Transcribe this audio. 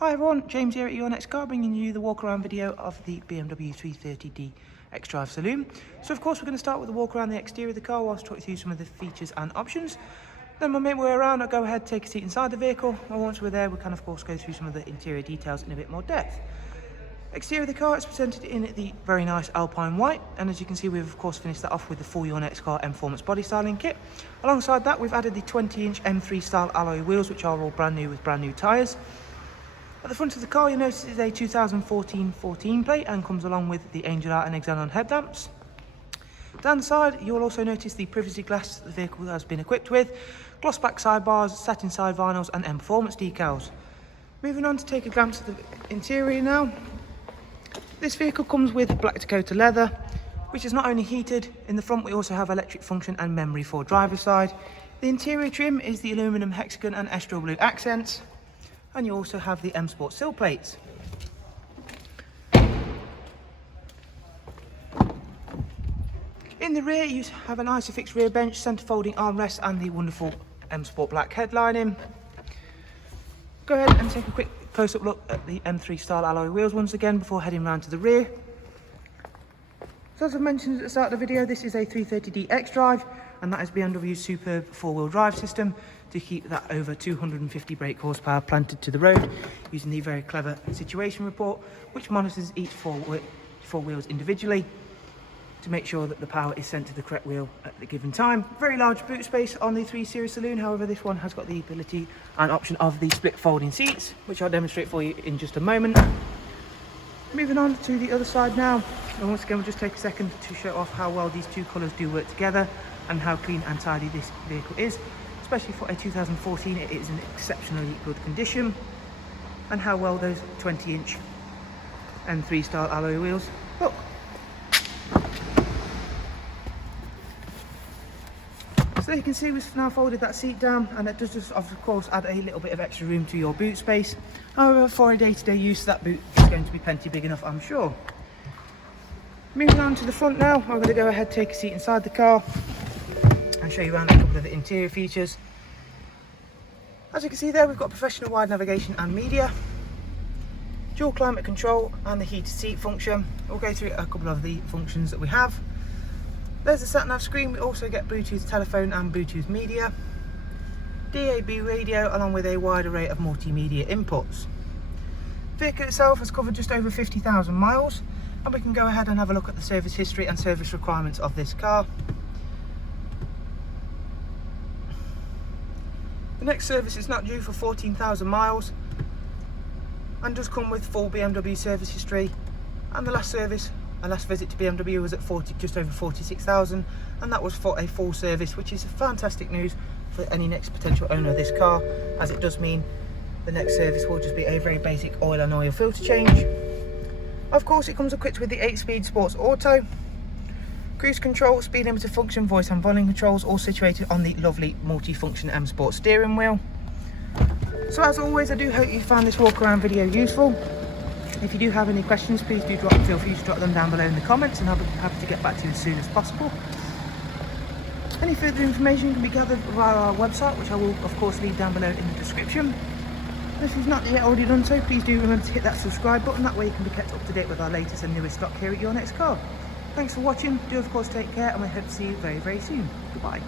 Hi everyone, James here at Your Next Car, bringing you the walk around video of the BMW 330d Xdrive Saloon. So of course we're going to start with the walk around the exterior of the car whilst talking through some of the features and options. Then we'll make our way around, I'll go ahead, take a seat inside the vehicle, and once we're there we can of course go through some of the interior details in a bit more depth. Exterior of the car is presented in the very nice Alpine white, and as you can see we've of course finished that off with the full Your Next Car Mperformance body styling kit. Alongside that we've added the 20-inch M3 style alloy wheels, which are all brand new with brand new tyres. At the front of the car you'll notice is a 2014 14 plate and comes along with the Angel Art and Xenon headlamps. Down the side you'll also notice the privacy glass that the vehicle has been equipped with, gloss back sidebars, satin side vinyls and Mperformance decals. Moving on to take a glance at the interior now. This vehicle comes with black Dakota leather, which is not only heated. In the front we also have electric function and memory for driver's side. The interior trim is the aluminum hexagon and estro blue accents, and you also have the Msport sill plates. In the rear you have an Isofix rear bench, centre folding armrest and the wonderful Msport black headlining. Go ahead and take a quick close-up look at the M3 style alloy wheels once again before heading round to the rear. So as I mentioned at the start of the video, this is a 330d Xdrive, and that is BMW's superb four-wheel drive system to keep that over 250 brake horsepower planted to the road using the very clever situation report, which monitors each four wheels individually to make sure that the power is sent to the correct wheel at the given time. Very large boot space on the 3 Series Saloon, however this one has got the ability and option of the split folding seats, which I'll demonstrate for you in just a moment. Moving on to the other side now, and once again we'll just take a second to show off how well these two colours do work together and how clean and tidy this vehicle is. Especially for a 2014, it is in exceptionally good condition, and how well those 20-inch M3 style alloy wheels look. So you can see we've now folded that seat down, and it does just of course add a little bit of extra room to your boot space. However, for a day-to-day use that boot is going to be plenty big enough, I'm sure. Moving on to the front now, I'm going to go ahead, take a seat inside the car and show you around a couple of the interior features. As you can see there, we've got professional wide navigation and media, dual climate control and the heated seat function. We'll go through a couple of the functions that we have. There's the sat-nav screen. We also get Bluetooth telephone and Bluetooth media, DAB radio along with a wide array of multimedia inputs. The vehicle itself has covered just over 50,000 miles, and we can go ahead and have a look at the service history and service requirements of this car. The next service is not due for 14,000 miles and does come with full BMW service history, and the last visit to BMW was at just over 46,000, and that was for a full service, which is fantastic news for any next potential owner of this car, as it does mean the next service will just be a very basic oil and oil filter change. Of course it comes equipped with the 8-speed Sports Auto, cruise control, speed limiter function, voice and volume controls, all situated on the lovely multi-function Msport steering wheel. So as always, I do hope you found this walk around video useful. If you do have any questions, please do feel free to drop them down below in the comments, and I'll be happy to get back to you as soon as possible. Any further information can be gathered via our website, which I will of course leave down below in the description. If you've not yet already done so, please do remember to hit that subscribe button, that way you can be kept up to date with our latest and newest stock here at Your Next Car. Thanks for watching, do of course take care, and we hope to see you very, very soon. Goodbye.